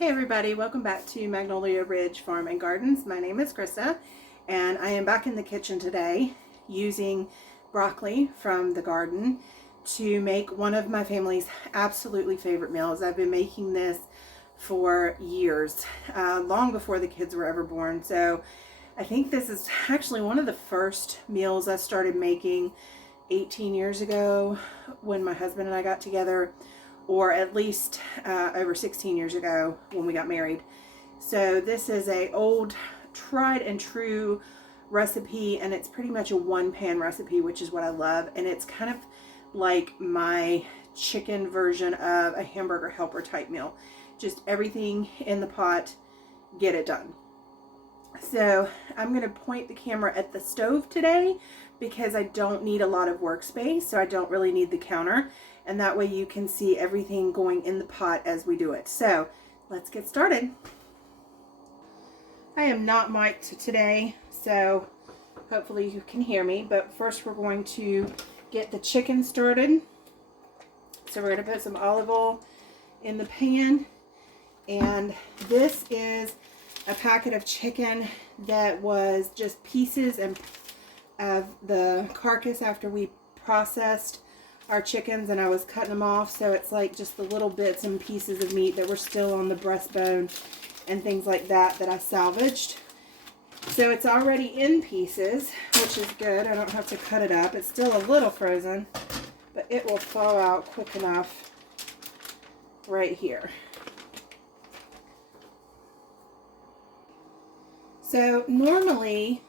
Hey everybody, welcome back to Magnolia Ridge Farm and Gardens. My name is Krista and I am back in the kitchen today using broccoli from the garden to make one of my family's absolutely favorite meals. I've been making this for years, long before the kids were ever born. So I think this is actually one of the first meals I started making 18 years ago when my husband and I got together, or at least over 16 years ago when we got married. So this is a old tried and true recipe, and it's pretty much a one-pan recipe, which is what I love. And it's kind of like my chicken version of a hamburger helper type meal. Just everything in the pot, get it done. So I'm going to point the camera at the stove today because I don't need a lot of workspace, so I don't really need the counter, and that way you can see everything going in the pot as we do it. So let's get started. I am not mic'd today, so hopefully you can hear me, but first we're going to get the chicken started. So we're going to put some olive oil in the pan, and this is a packet of chicken that was just pieces of the carcass after we processed our chickens, and I was cutting them off, so it's like just the little bits and pieces of meat that were still on the breastbone and things like that that I salvaged. So it's already in pieces, which is good. I don't have to cut it up. It's still a little frozen, but it will thaw out quick enough right here. So normally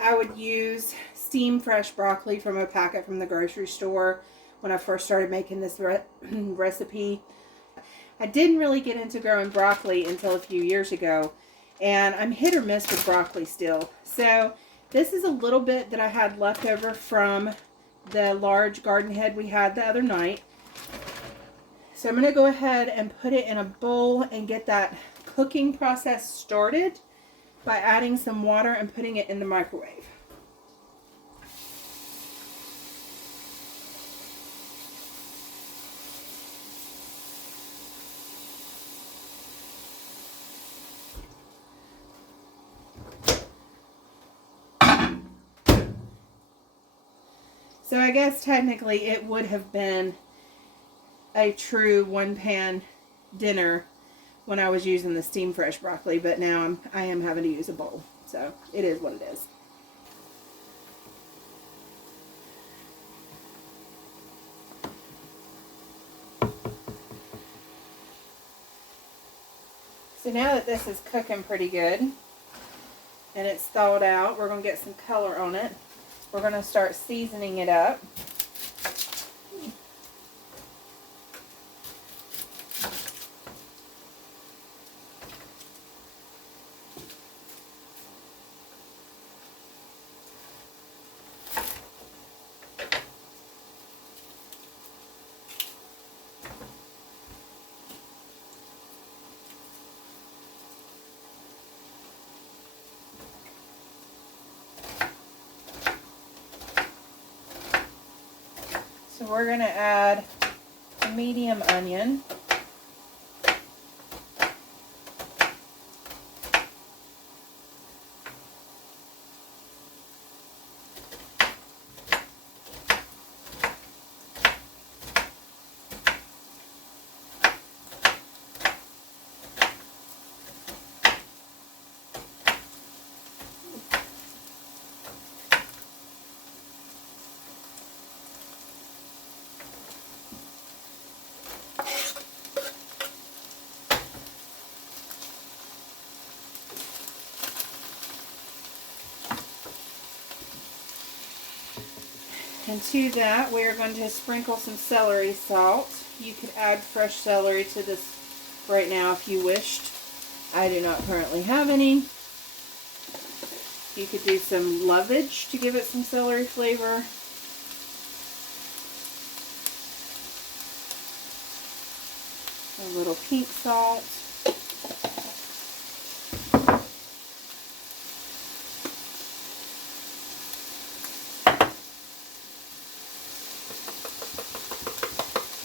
I would use steam fresh broccoli from a packet from the grocery store when I first started making this recipe. I didn't really get into growing broccoli until a few years ago, and I'm hit or miss with broccoli still. So this is a little bit that I had left over from the large garden head we had the other night. So I'm going to go ahead and put it in a bowl and get that cooking process started by adding some water and putting it in the microwave. So I guess technically it would have been a true one-pan dinner when I was using the steam fresh broccoli, but now I am having to use a bowl. So it is what it is. So now that this is cooking pretty good and it's thawed out, we're going to get some color on it. We're going to start seasoning it up. So we're going to add a medium onion. And to that, we are going to sprinkle some celery salt. You could add fresh celery to this right now if you wished. I do not currently have any. You could do some lovage to give it some celery flavor. A little pink salt.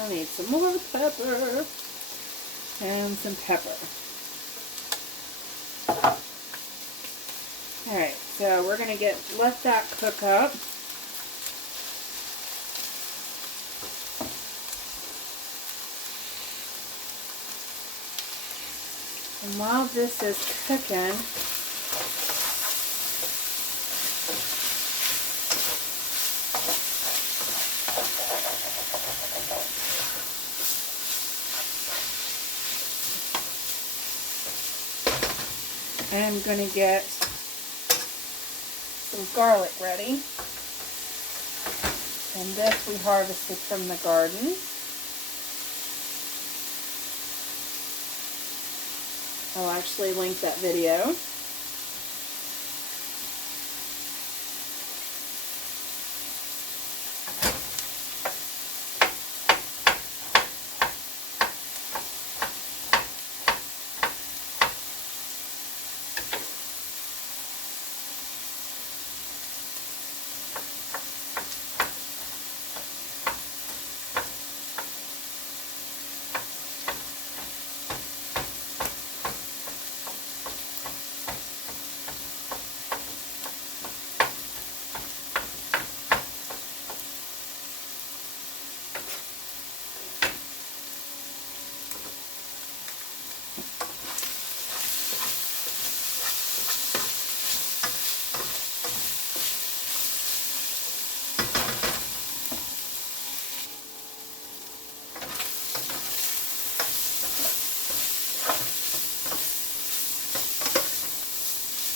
I need some more pepper. and some pepper. Alright, so we're going to let that cook up. And while this is cooking, I'm going to get some garlic ready. And this we harvested from the garden. I'll actually link that video.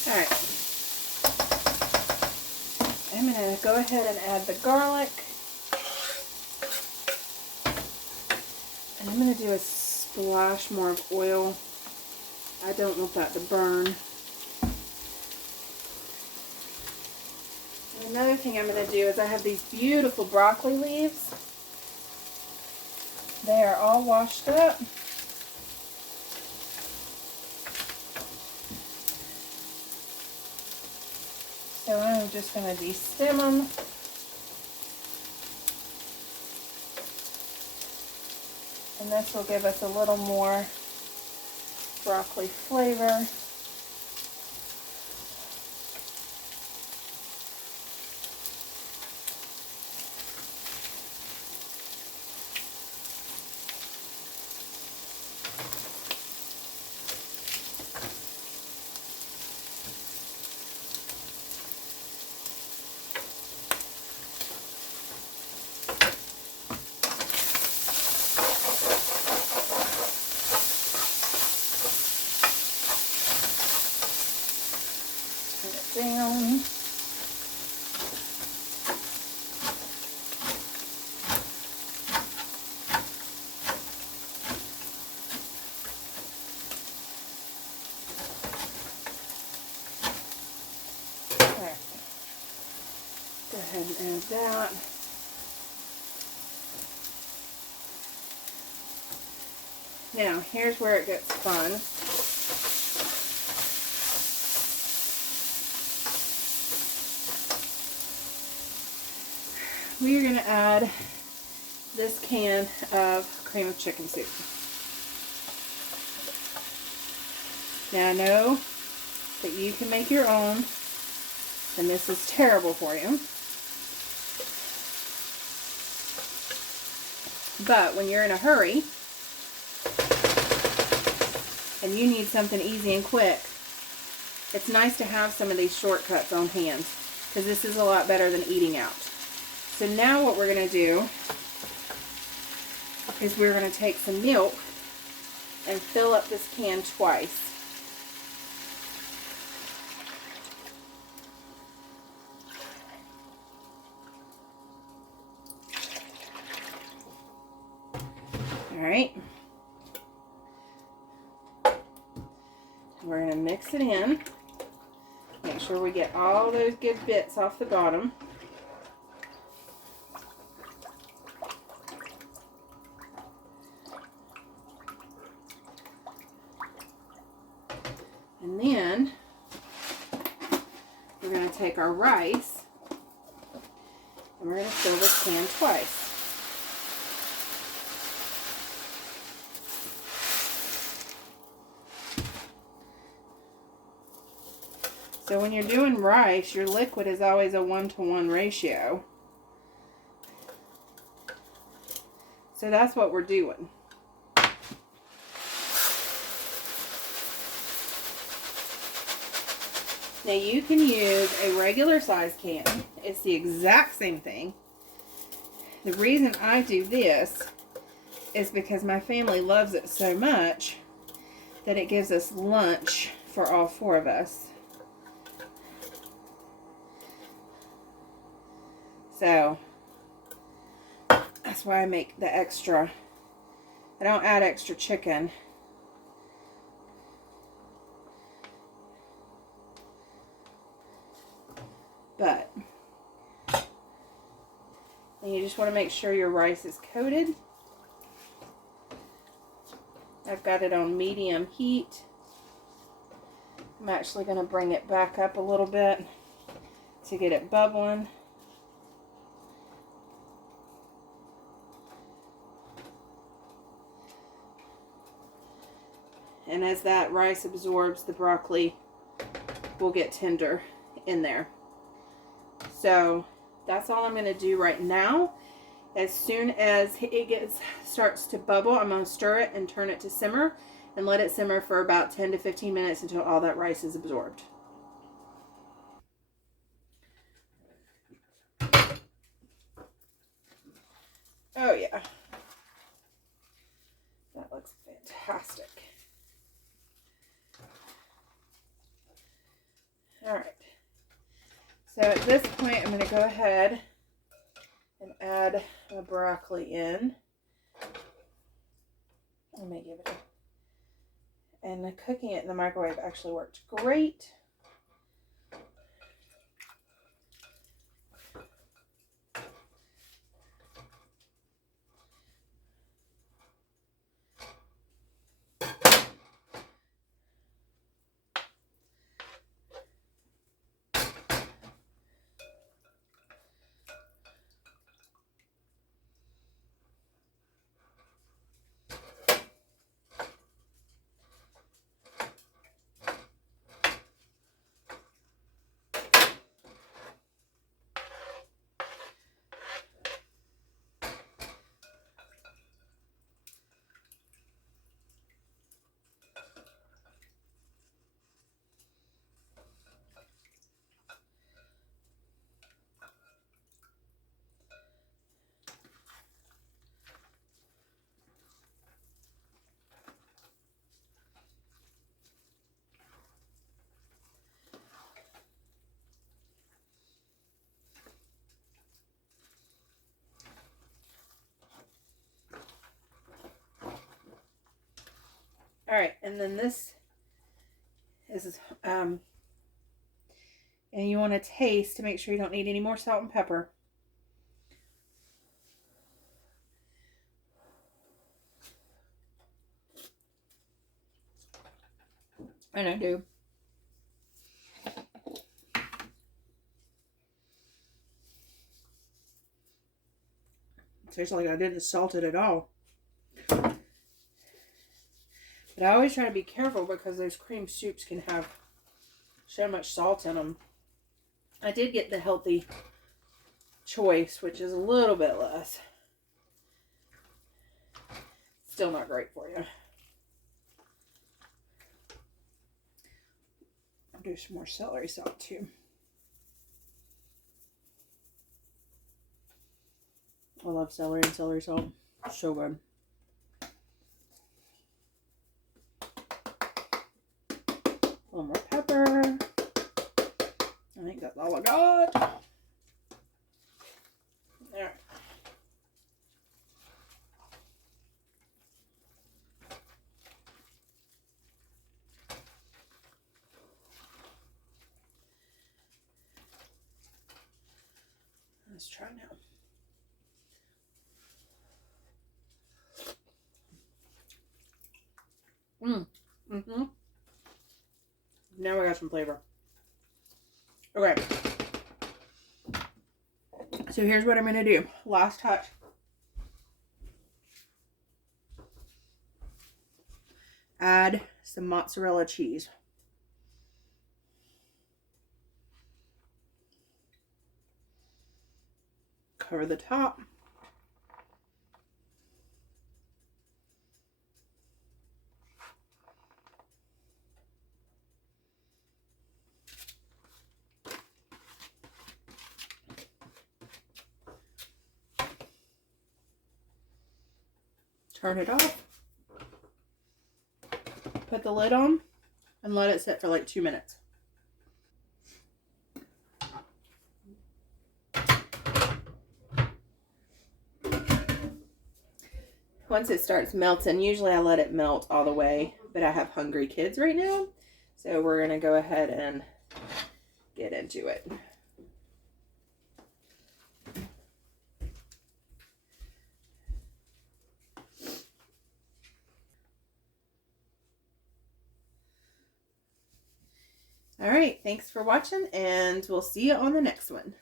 Alright, I'm going to go ahead and add the garlic. And I'm going to do a splash more of oil. I don't want that to burn. And another thing I'm going to do is I have these beautiful broccoli leaves. They are all washed up. So I'm just going to de-stem them. And this will give us a little more broccoli flavor. Down. Right. Go ahead and add that. Now, here's where it gets fun. We are going to add this can of cream of chicken soup. Now I know that you can make your own, and this is terrible for you. But when you're in a hurry and you need something easy and quick, it's nice to have some of these shortcuts on hand, because this is a lot better than eating out. So now what we're going to do is we're going to take some milk and fill up this can twice. Alright. We're going to mix it in. Make sure we get all those good bits off the bottom. And then we're going to take our rice and we're going to fill this can twice. So when you're doing rice, your liquid is always a 1-to-1 ratio. So that's what we're doing. Now you can use a regular size can. It's the exact same thing. The reason I do this is because my family loves it so much that it gives us lunch for all 4 of us. So that's why I make the extra. I don't add extra chicken. But and you just want to make sure your rice is coated. I've got it on medium heat. I'm actually going to bring it back up a little bit to get it bubbling. And as that rice absorbs, the broccoli will get tender in there. So that's all I'm going to do right now. As soon as it starts to bubble, I'm going to stir it and turn it to simmer and let it simmer for about 10 to 15 minutes until all that rice is absorbed. Oh yeah. That looks fantastic. All right. So at this point, I'm going to go ahead and add my broccoli in. Let me give it a... And cooking it in the microwave actually worked great. All right, and then this is, and you want to taste to make sure you don't need any more salt and pepper. And I do. It tastes like I didn't salt it at all. But I always try to be careful because those cream soups can have so much salt in them. I did get the healthy choice, which is a little bit less. Still not great for you. I'll do some more celery salt too. I love celery and celery salt. So good. A little more pepper. I think that's all I got. There. Let's try now. Now we got some flavor. Okay. So here's what I'm going to do. Last touch. Add some mozzarella cheese. Cover the top. Turn it off. Put the lid on and let it sit for like 2 minutes. Once it starts melting, usually I let it melt all the way, but I have hungry kids right now, so we're going to go ahead and get into it. All right, thanks for watching, and we'll see you on the next one.